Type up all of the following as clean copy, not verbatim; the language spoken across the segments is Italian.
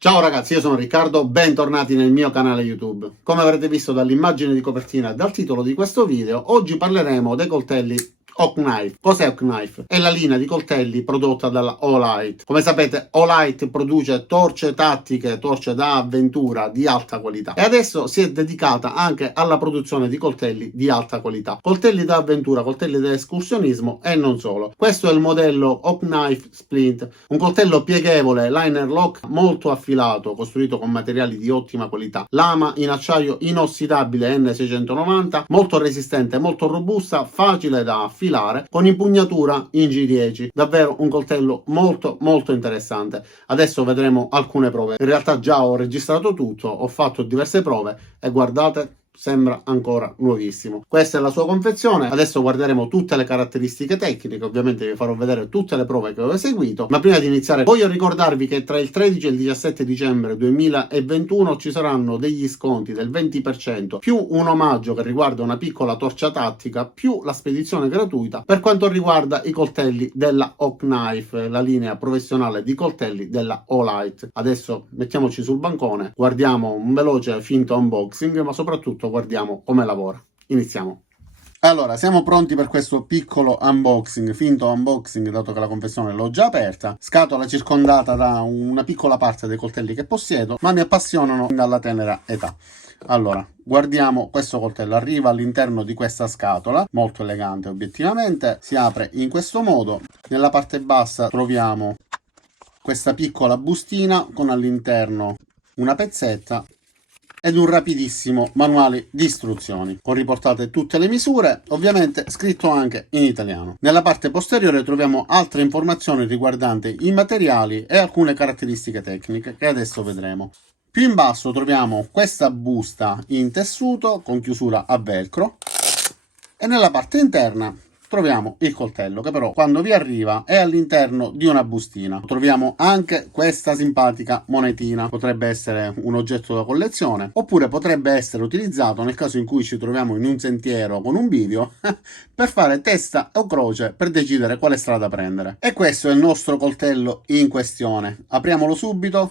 Ciao ragazzi, io sono Riccardo, bentornati nel mio canale YouTube. Come avrete visto dall'immagine di copertina e dal titolo di questo video, oggi parleremo dei coltelli Hawk Knife. Cos'è Hawk Knife? È la linea di coltelli prodotta dalla Olight. Come sapete, Olight produce torce tattiche, torce da avventura di alta qualità e adesso si è dedicata anche alla produzione di coltelli di alta qualità. Coltelli da avventura, coltelli da escursionismo e non solo. Questo è il modello Hawk Knife Splint, un coltello pieghevole liner lock molto affilato, costruito con materiali di ottima qualità. Lama in acciaio inossidabile N690, molto resistente, molto robusta, facile da affilare, con impugnatura in G10. Davvero un coltello molto interessante. Adesso vedremo alcune prove. In realtà già ho registrato tutto, ho fatto diverse prove e guardate, sembra ancora nuovissimo. Questa è la sua confezione. Adesso guarderemo tutte le caratteristiche tecniche, ovviamente vi farò vedere tutte le prove che ho eseguito, ma prima di iniziare voglio ricordarvi che tra il 13 e il 17 dicembre 2021 ci saranno degli sconti del 20% più un omaggio che riguarda una piccola torcia tattica più la spedizione gratuita per quanto riguarda i coltelli della Hawk Knife, la linea professionale di coltelli della Olight. Adesso mettiamoci sul bancone, guardiamo un veloce finto unboxing, ma soprattutto guardiamo come lavora. Iniziamo. Allora, siamo pronti per questo piccolo unboxing, finto unboxing, dato che la confezione l'ho già aperta. Scatola circondata da una piccola parte dei coltelli che possiedo, ma mi appassionano dalla tenera età. Allora, guardiamo questo coltello, arriva all'interno di questa scatola, molto elegante obiettivamente, si apre in questo modo. Nella parte bassa troviamo questa piccola bustina con all'interno una pezzetta ed un rapidissimo manuale di istruzioni con riportate tutte le misure, ovviamente scritto anche in italiano. Nella parte posteriore troviamo altre informazioni riguardanti i materiali e alcune caratteristiche tecniche che adesso vedremo. Più in basso troviamo questa busta in tessuto con chiusura a velcro e nella parte interna troviamo il coltello che però quando vi arriva è all'interno di una bustina. Troviamo anche questa simpatica monetina, potrebbe essere un oggetto da collezione oppure potrebbe essere utilizzato nel caso in cui ci troviamo in un sentiero con un bivio per fare testa o croce per decidere quale strada prendere. E questo è il nostro coltello in questione. Apriamolo subito.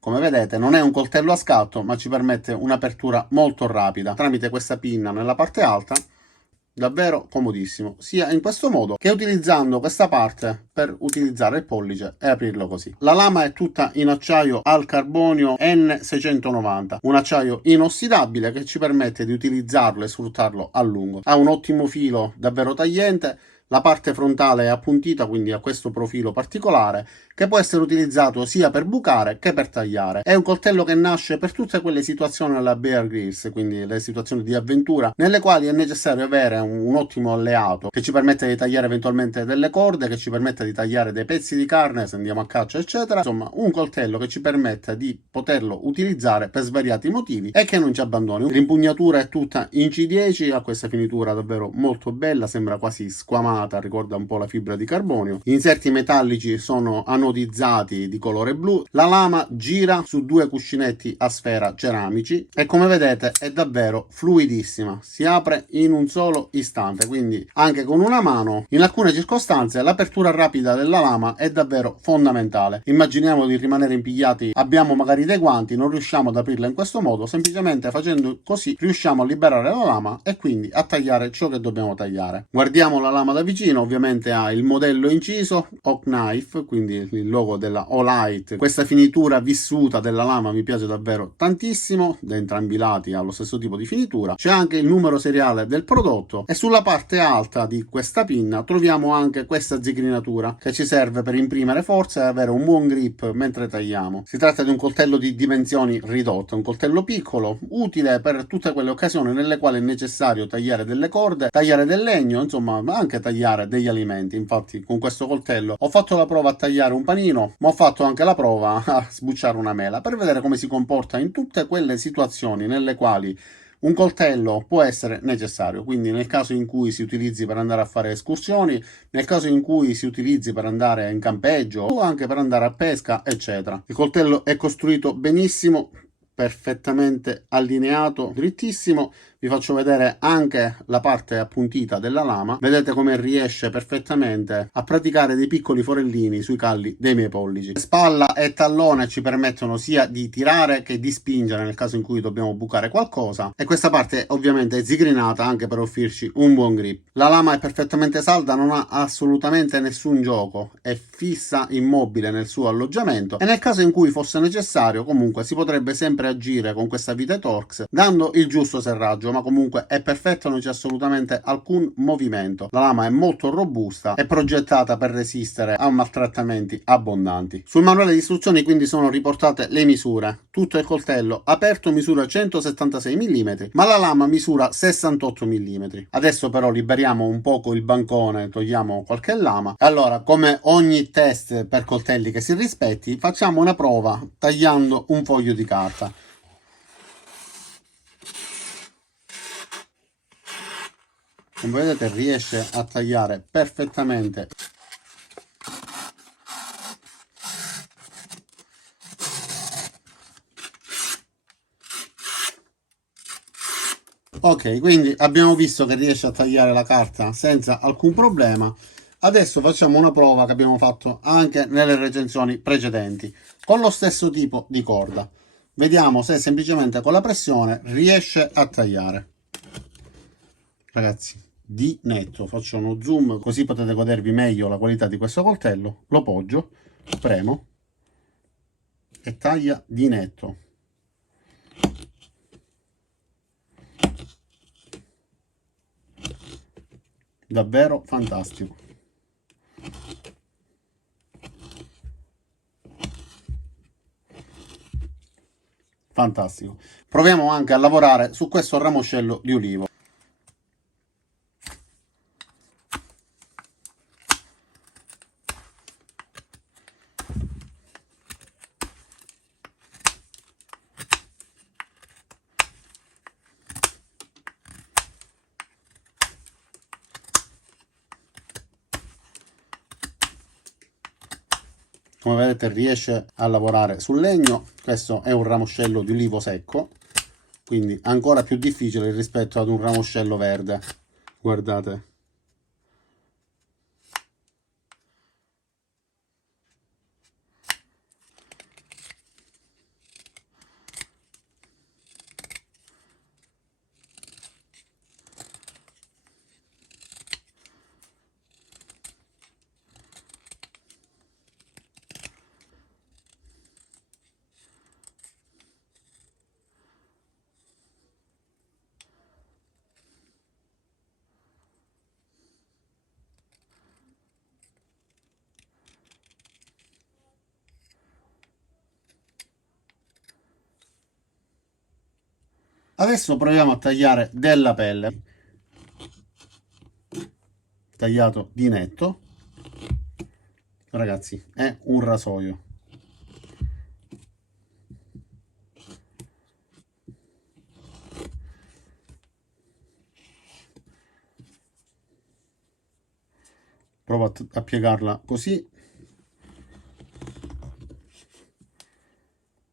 Come vedete non è un coltello a scatto, ma ci permette un'apertura molto rapida tramite questa pinna nella parte alta. Davvero comodissimo, sia in questo modo che utilizzando questa parte per utilizzare il pollice e aprirlo così. La lama è tutta in acciaio al carbonio N690, un acciaio inossidabile che ci permette di utilizzarlo e sfruttarlo a lungo. Ha un ottimo filo davvero tagliente. La parte frontale è appuntita, quindi ha questo profilo particolare che può essere utilizzato sia per bucare che per tagliare. È un coltello che nasce per tutte quelle situazioni alla Bear Grylls, quindi le situazioni di avventura nelle quali è necessario avere un ottimo alleato che ci permette di tagliare eventualmente delle corde, che ci permette di tagliare dei pezzi di carne se andiamo a caccia eccetera. Insomma, un coltello che ci permette di poterlo utilizzare per svariati motivi e che non ci abbandoni. L'impugnatura è tutta in C10, ha questa finitura davvero molto bella, sembra quasi squamata, ricorda un po' la fibra di carbonio. Gli inserti metallici sono anodizzati di colore blu. La lama gira su due cuscinetti a sfera ceramici e come vedete è davvero fluidissima, si apre in un solo istante, quindi anche con una mano. In alcune circostanze l'apertura rapida della lama è davvero fondamentale. Immaginiamo di rimanere impigliati, abbiamo magari dei guanti, non riusciamo ad aprirla in questo modo, semplicemente facendo così riusciamo a liberare la lama e quindi a tagliare ciò che dobbiamo tagliare. Guardiamo la lama da vicino, ovviamente ha il modello inciso Hawk Knife, quindi il logo della Olight. Questa finitura vissuta della lama mi piace davvero tantissimo, da entrambi i lati ha lo stesso tipo di finitura. C'è anche il numero seriale del prodotto e sulla parte alta di questa pinna troviamo anche questa zigrinatura che ci serve per imprimere forza e avere un buon grip mentre tagliamo. Si tratta di un coltello di dimensioni ridotte, un coltello piccolo, utile per tutte quelle occasioni nelle quali è necessario tagliare delle corde, tagliare del legno, insomma anche tagliare degli alimenti. Infatti con questo coltello ho fatto la prova a tagliare un panino, ma ho fatto anche la prova a sbucciare una mela per vedere come si comporta in tutte quelle situazioni nelle quali un coltello può essere necessario, quindi nel caso in cui si utilizzi per andare a fare escursioni, nel caso in cui si utilizzi per andare in campeggio o anche per andare a pesca, eccetera. Il coltello è costruito benissimo, perfettamente allineato, drittissimo. vi faccio vedere anche la parte appuntita della lama. Vedete come riesce perfettamente a praticare dei piccoli forellini sui calli dei miei pollici. Spalla e tallone ci permettono sia di tirare che di spingere nel caso in cui dobbiamo bucare qualcosa, e questa parte ovviamente è zigrinata anche per offrirci un buon grip. La lama è perfettamente salda, non ha assolutamente nessun gioco, è fissa immobile nel suo alloggiamento, e nel caso in cui fosse necessario comunque si potrebbe sempre agire con questa vite Torx dando il giusto serraggio, ma comunque è perfetto, non c'è assolutamente alcun movimento. La lama è molto robusta, è progettata per resistere a maltrattamenti abbondanti. Sul manuale di istruzioni quindi sono riportate le misure. Tutto il coltello aperto misura 176 mm, ma la lama misura 68 mm. Adesso però liberiamo un poco il bancone, togliamo qualche lama, e allora, come ogni test per coltelli che si rispetti, facciamo una prova tagliando un foglio di carta. Come vedete riesce a tagliare perfettamente. Ok, quindi abbiamo visto che riesce a tagliare la carta senza alcun problema. Adesso facciamo una prova che abbiamo fatto anche nelle recensioni precedenti, con lo stesso tipo di corda. Vediamo se semplicemente con la pressione riesce a tagliare. Ragazzi, di netto, faccio uno zoom così potete godervi meglio la qualità di questo coltello. Lo poggio, premo e taglia di netto. Davvero fantastico. Fantastico. Proviamo anche a lavorare su questo ramoscello di ulivo. Come vedete riesce a lavorare sul legno. Questo è un ramoscello di ulivo secco, quindi ancora più difficile rispetto ad un ramoscello verde. Guardate. Adesso proviamo a tagliare della pelle. Tagliato di netto. Ragazzi, è un rasoio. Provo a piegarla così.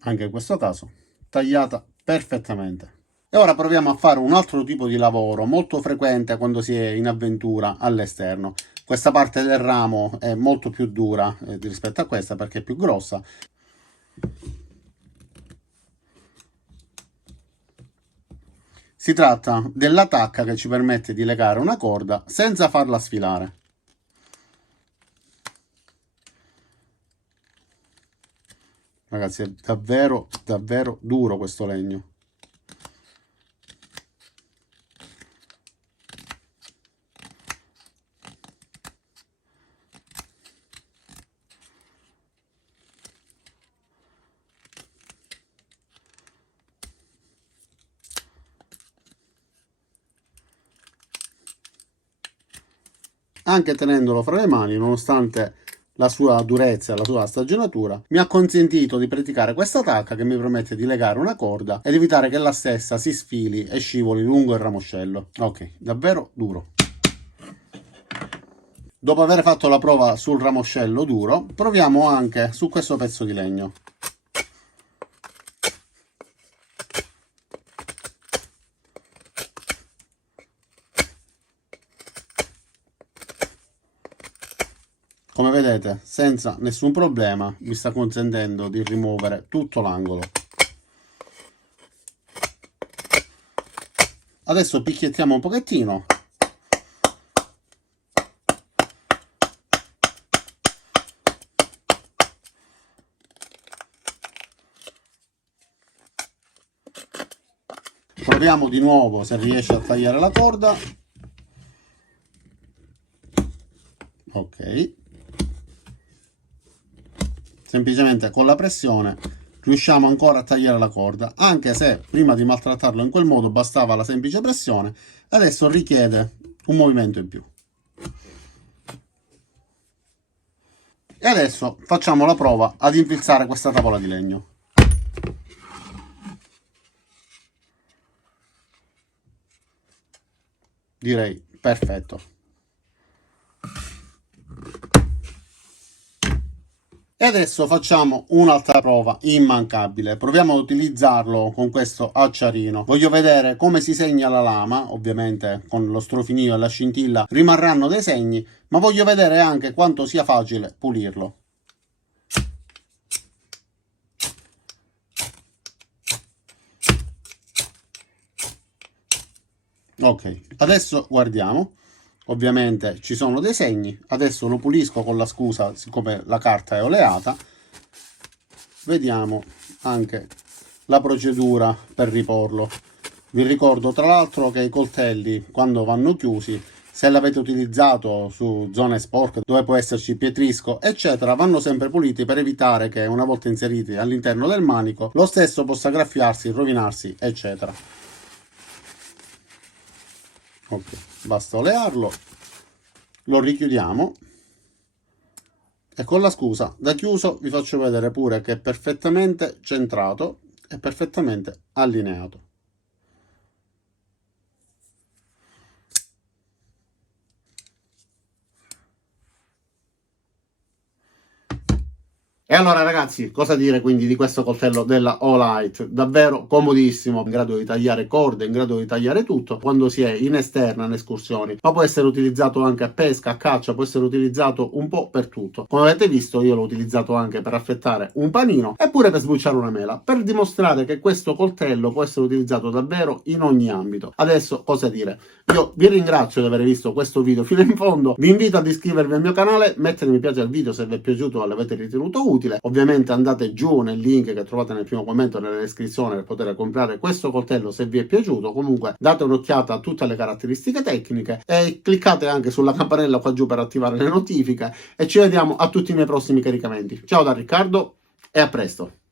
Anche in questo caso tagliata perfettamente. E ora proviamo a fare un altro tipo di lavoro molto frequente quando si è in avventura all'esterno. Questa parte del ramo è molto più dura rispetto a questa perché è più grossa. Si tratta della tacca che ci permette di legare una corda senza farla sfilare. Ragazzi, è davvero davvero duro questo legno. Anche tenendolo fra le mani, nonostante la sua durezza e la sua stagionatura, mi ha consentito di praticare questa tacca che mi permette di legare una corda ed evitare che la stessa si sfili e scivoli lungo il ramoscello. Ok, davvero duro. Dopo aver fatto la prova sul ramoscello duro, proviamo anche su questo pezzo di legno. come vedete, senza nessun problema mi sta consentendo di rimuovere tutto l'angolo. Adesso picchiettiamo un pochettino. Proviamo di nuovo se riesce a tagliare la corda. Ok. Semplicemente con la pressione riusciamo ancora a tagliare la corda, anche se prima di maltrattarlo in quel modo bastava la semplice pressione, adesso richiede un movimento in più. E adesso facciamo la prova ad infilzare questa tavola di legno. Direi perfetto. E adesso facciamo un'altra prova immancabile. Proviamo ad utilizzarlo con questo acciarino. Voglio vedere come si segna la lama. Ovviamente con lo strofinio e la scintilla rimarranno dei segni, ma voglio vedere anche quanto sia facile pulirlo. Ok, adesso guardiamo. Ovviamente ci sono dei segni. Adesso lo pulisco con la scusa, siccome la carta è oleata. Vediamo anche la procedura per riporlo. Vi ricordo tra l'altro che i coltelli, quando vanno chiusi, se l'avete utilizzato su zone sporche dove può esserci pietrisco eccetera, vanno sempre puliti per evitare che una volta inseriti all'interno del manico lo stesso possa graffiarsi, rovinarsi eccetera. Ok, basta olearlo, lo richiudiamo e con la scusa da chiuso vi faccio vedere pure che è perfettamente centrato e perfettamente allineato. E allora ragazzi, cosa dire quindi di questo coltello della Olight? Davvero comodissimo, in grado di tagliare corde, in grado di tagliare tutto quando si è in esterna, in escursioni, ma può essere utilizzato anche a pesca, a caccia, può essere utilizzato un po' per tutto. Come avete visto io l'ho utilizzato anche per affettare un panino e pure per sbucciare una mela, per dimostrare che questo coltello può essere utilizzato davvero in ogni ambito. Adesso cosa dire? Io vi ringrazio di aver visto questo video fino in fondo, vi invito ad iscrivervi al mio canale, mettere mi piace al video se vi è piaciuto o l'avete ritenuto utile. Ovviamente andate giù nel link che trovate nel primo commento nella descrizione per poter comprare questo coltello se vi è piaciuto. Comunque date un'occhiata a tutte le caratteristiche tecniche e cliccate anche sulla campanella qua giù per attivare le notifiche e ci vediamo a tutti i miei prossimi caricamenti. Ciao da Riccardo e a presto!